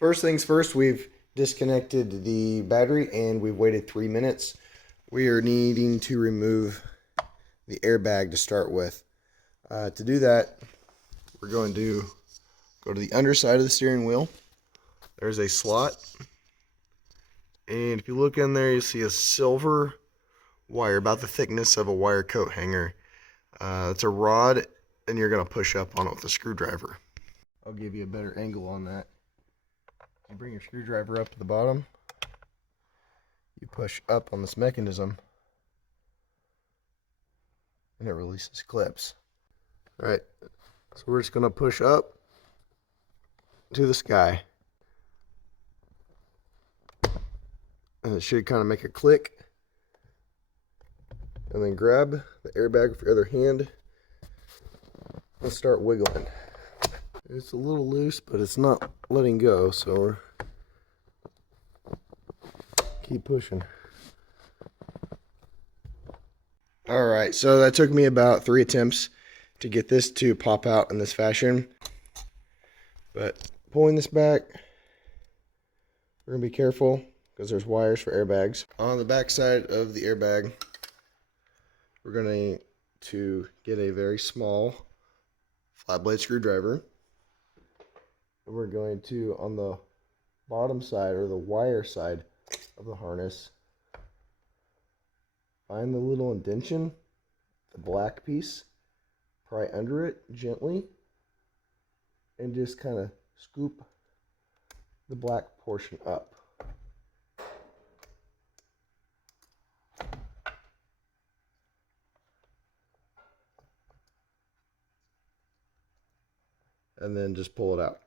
First things first, we've disconnected the battery and we've waited 3 minutes. We are needing to remove the airbag to start with. To do that, we're going to go to the underside of the steering wheel. There's a slot. And if you look in there, you see a silver wire, about the thickness of a wire coat hanger. It's a rod, and you're going to push up on it with a screwdriver. I'll give you a better angle on that. You bring your screwdriver up to the bottom. You push up on this mechanism, and it releases clips. All right, so we're just going to push up to the sky. And it should kind of make a click. And then grab the airbag with your other hand and start wiggling. It's a little loose, but it's not letting go, so we're keep pushing. Alright, so that took me about 3 attempts to get this to pop out in this fashion. But pulling this back, we're going to be careful because there's wires for airbags. On the back side of the airbag, we're going to get a very small flat blade screwdriver. We're going to, on the bottom side or the wire side of the harness, find the little indentation, the black piece, pry under it gently, and just kind of scoop the black portion up. And then just pull it out.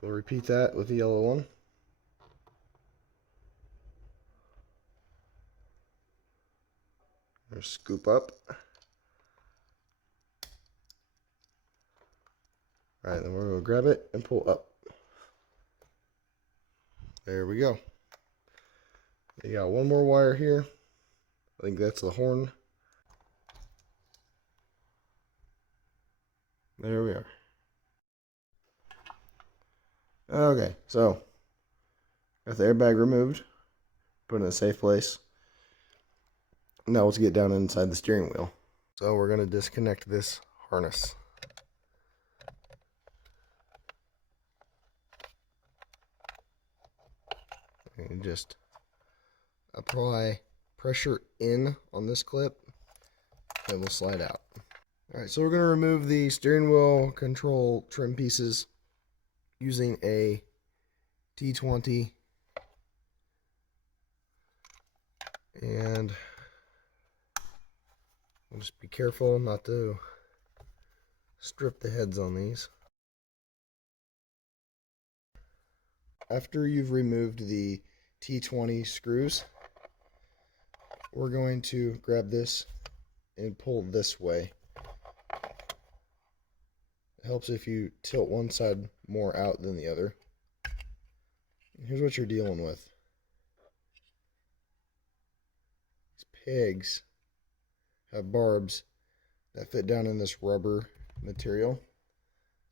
We'll repeat that with the yellow one. Just scoop up. Alright, then we're going to grab it and pull up. There we go. You got one more wire here. I think that's the horn. There we are. Okay, so got the airbag removed, put it in a safe place. Now let's get down inside the steering wheel. So we're going to disconnect this harness. And just apply pressure in on this clip, and we'll slide out. Alright, so we're going to remove the steering wheel control trim pieces using a T20, and we'll just be careful not to strip the heads on these. After you've removed the T20 screws, we're going to grab this and pull this way. It helps if you tilt one side more out than the other. Here's what you're dealing with. These pegs have barbs that fit down in this rubber material.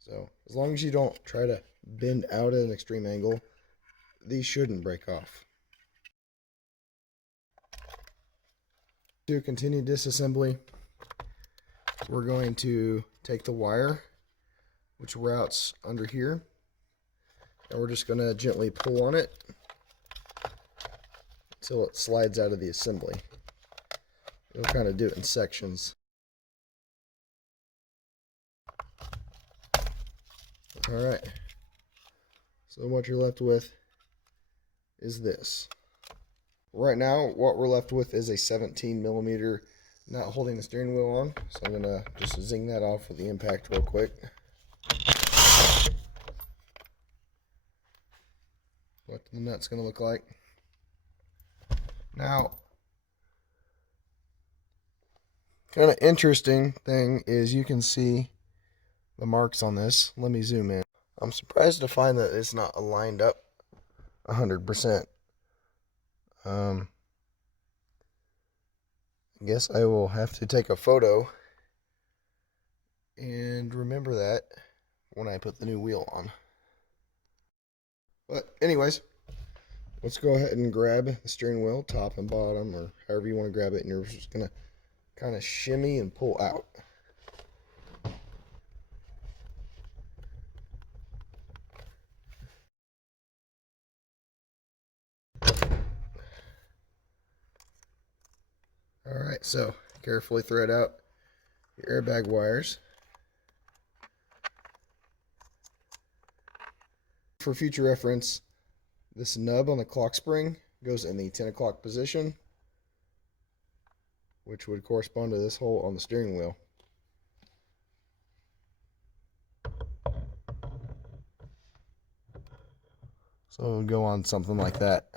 So as long as you don't try to bend out at an extreme angle, these shouldn't break off. To continue disassembly, we're going to take the wire, which routes under here, and we're just going to gently pull on it until it slides out of the assembly. We'll kind of do it in sections. Alright, so what you're left with is this. Right now, what we're left with is a 17mm nut holding the steering wheel on, so I'm going to just zing that off with the impact real quick. What the nut's going to look like. Now, kind of interesting thing is you can see the marks on this. Let me zoom in. I'm surprised to find that it's not lined up 100%. I guess I will have to take a photo and remember that when I put the new wheel on. But anyways, let's go ahead and grab the steering wheel, top and bottom, or however you want to grab it, and you're just going to kind of shimmy and pull out. Alright, so carefully thread out your airbag wires. For future reference, this nub on the clock spring goes in the 10 o'clock position, which would correspond to this hole on the steering wheel. So it would go on something like that.